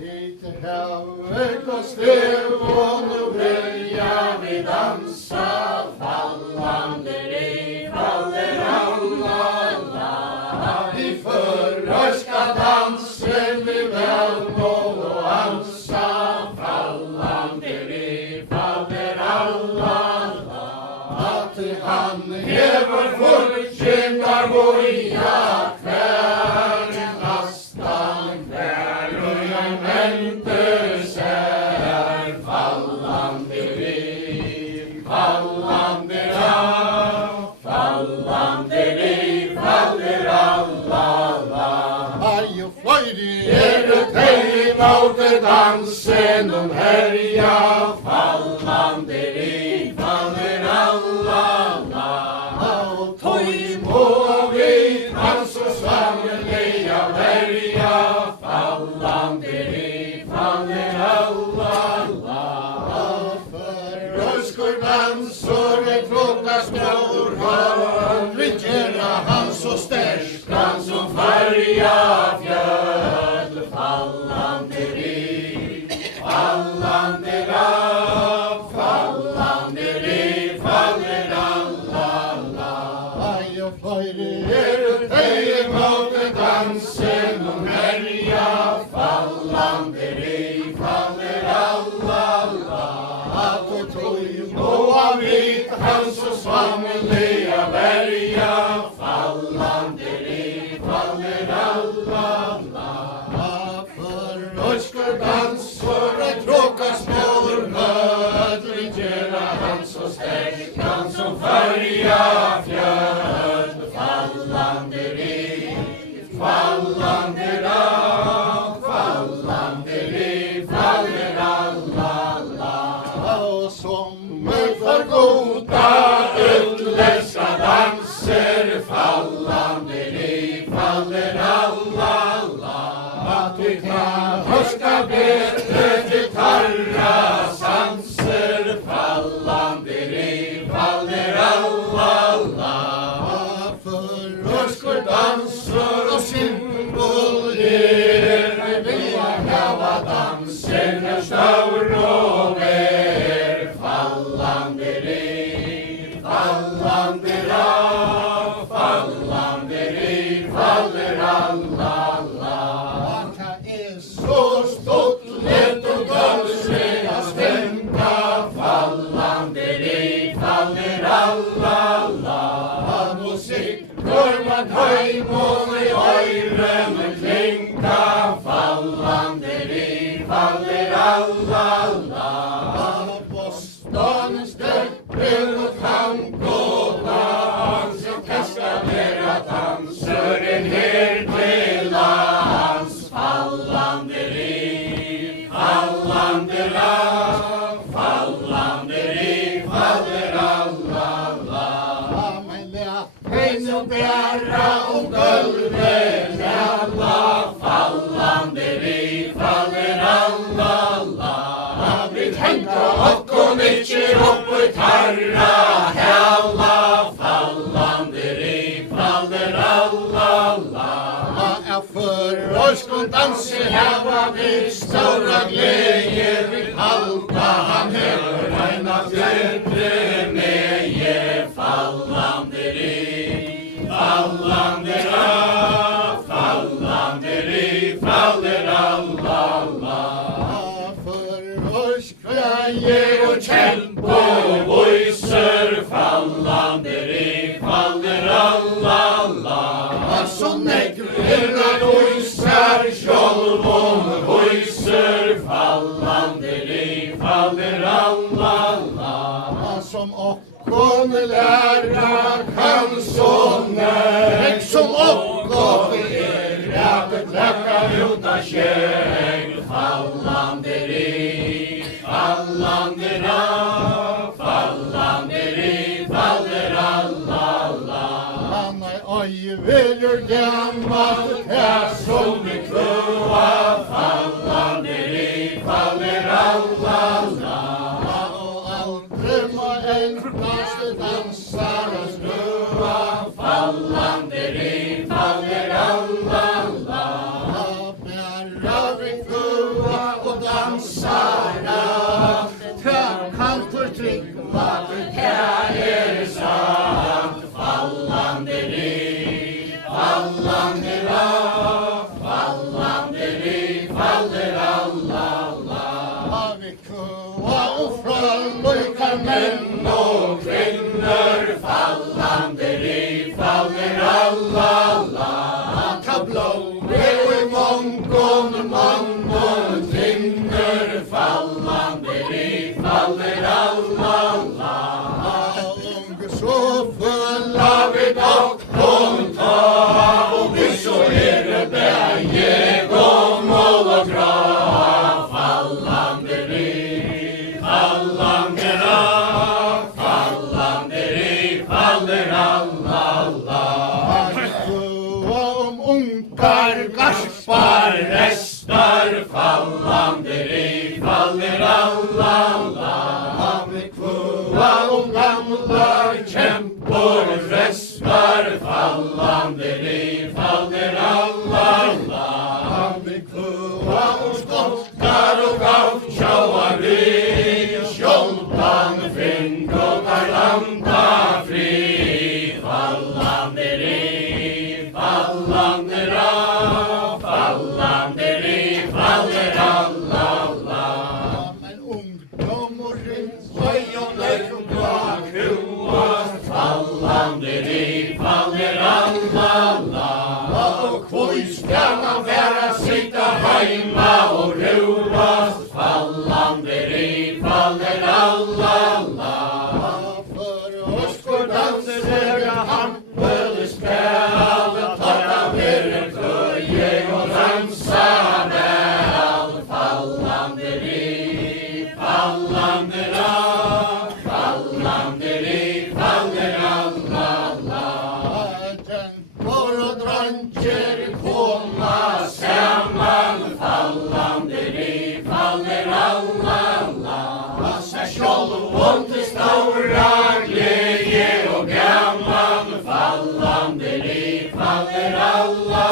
Lite högt och stövån och börja vi dansa. Fallande ej faller alla. I förra ska dansen bli välmål och ansa. Fallande ej faller alla. Att han är vår förtjänar boja kvällen nastan kvär och jämentes är fallande liv, fallande av, fallande liv, faller alla. Aj och flöjt är det tema och det dansen om härja, fallande liv, faller alla. Och toj må vi dans och samleja värja, fallande liv, faller alla. För röskor dansor ett klocka smår har rikera han så stärskan som färja fjäll, fallande liv, fallande lav, fallande liv, faller alla. Aj och flöjt är det tema och dansen om härja, fallande liv, faller alla. Att och toj må vit hans och svamliga värja, fallande liv, faller alla. För röskor dansor ett tråka smår mödligt gärna hans och stärkan som färja fjäll, fallande liv, fallande lav, fallande liv, faller alla. Och som för goda utländska danser, fallande liv, faller alla. Att vi kan hörska bättre gitarra sanser, fallande liv, faller alla. För röskor dansor och symboler vill hava dansen när staur och är, fallande liv, fallande lav, fallande liv, faller alla. Så stort lätt och guldslega stämta, fallande liv, faller alla. Musik hör man höjmål i öjren klinka, fallande liv, faller alla. Bostons döppel och tankådan som kastar ner att dansar en hel del dans, fallande liv, fallande lav, fallande liv, faller alla. Men hej så bära och guldet alla, fallande liv, faller alla. Vi tänker och konitcher upp och tarra hela, fallande liv, faller alla. För oss kun danser hava vi stora glädje, vi halta han heller ena bättre med, fallande liv, fallande lav, fallande liv, faller alla. För oss kraje och kämpa och voicer, fallande liv, faller alla. Så nekruerar voicer, sjolvon voicer, fallande liv, faller alla. Som okkon lära kan sånger, som okkon lära betrakka uta kägl, fallande liv, fallande lav, fallande liv, faller alla. Oj, vill du gammalt här som vi kvöa, fallande liv, faller alla. Och allt drömma en förpaste dansar och ströa, fallande liv, faller alla. Bära vi kvöa män och kvinnor, fallande liv faller alla. Tablå i mångon man kvinnor, fallande liv faller alla. Så fulla vi dock konta, och vi så det bäge gång och dra. Fallande liv, fallande liv, fallande liv faller alla. Om unkar gaspar restar, fallande liv faller alla. Och gamla kämpor restar, fallande liv faller alla. Och skockar och gavtjauari, skjolpan fint och karlanta fri. Fallande liv, fallande liv, fallande liv faller alla. Men ungdom och rinsojoner fallande liv faller alla. Och kvoj ska man bara sitta hemma och roast. Fallande liv faller alla. För oss går danser handbollsspel, tatta mer tröje och dansa väl. Fallande liv, fallande liv, fallande liv faller alla. Tänkor och dranker komma samman, fallande liv faller alla. Sig själv om till stora glädje och gammal, fallande liv faller alla.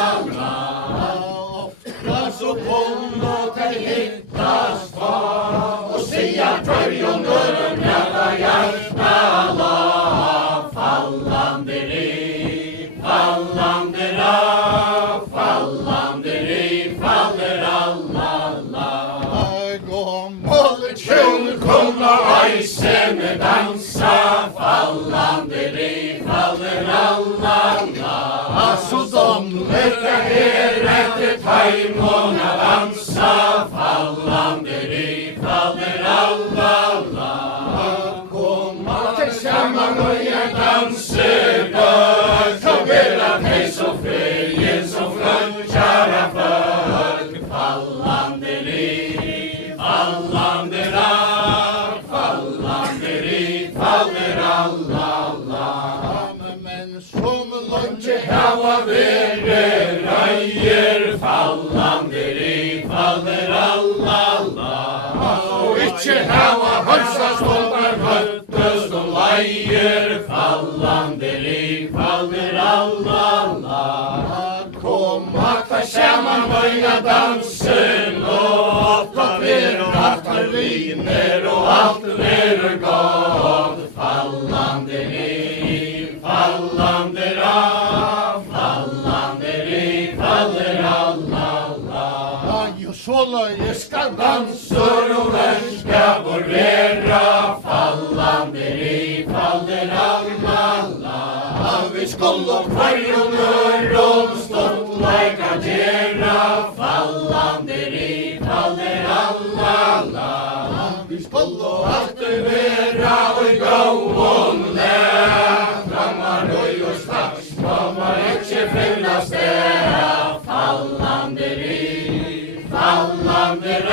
Ofta så kom och det hittas kvar och säga tröjonder nära hjärta la. Fallande liv, fallande liv, fallande liv faller alla. Gåmålet tjung komma eisen dansa, fallande liv faller alla. Så de lätta er efter tajmona dansa, fallande liv faller alla. Komma tillsammans och jag danser bör, ta vela mig så fröjen som fröntjara för. Fallande liv, fallande liv, fallande liv faller alla. Men som långt hava vere röjer, fallande liv faller alla. Och icke hava hörsa ståndar höttes och lejer, fallande liv faller alla. Komma tillsammans böja dansen, låt och viner och allt mer gott. Fallande liv, fallande liv, fallande liv faller alla. Jo, sålunda ska dansor och vänskap och vera, fallande liv faller alla. Vi skulle kvarjoner om stoltleika gera, fallande liv faller alla. Vi skulle alltid vera och gå om lät, frammar höj och slags, kommer icke finnas där. Fallande liv, fallande liv,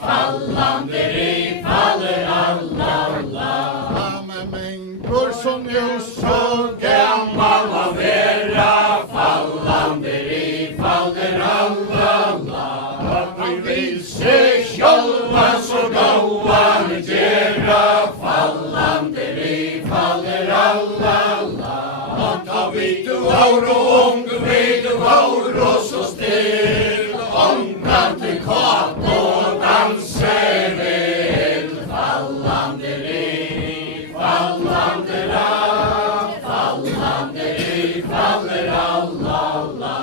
fallande liv faller alla. Men människor som ju så gammal och vera, fallande liv faller alla. Vi vill se själva så gåan gera, fallande liv faller alla. Ta vid du auro, om du vid du auro så still, omkant till kart och danser vill. Fallande liv, fallande liv, fallande liv faller alla.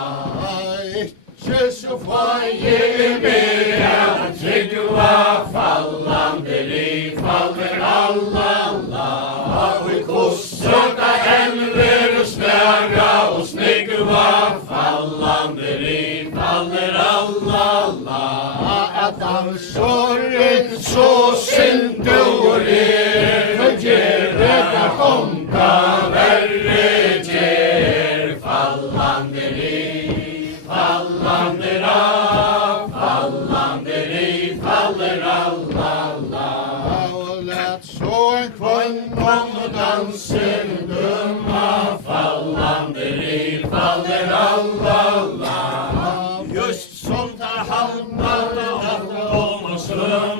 Icke så får jag mer att tryggva, fallande liv faller Allah. Och i kossöta händer svära och snygga fallande faller Allah. Att ansvaret så synd och ger rädda honka värre ger fallande faller Allah. Och lät så en kvann och danser dumma fallande faller Allah. Just som tar halmar och slår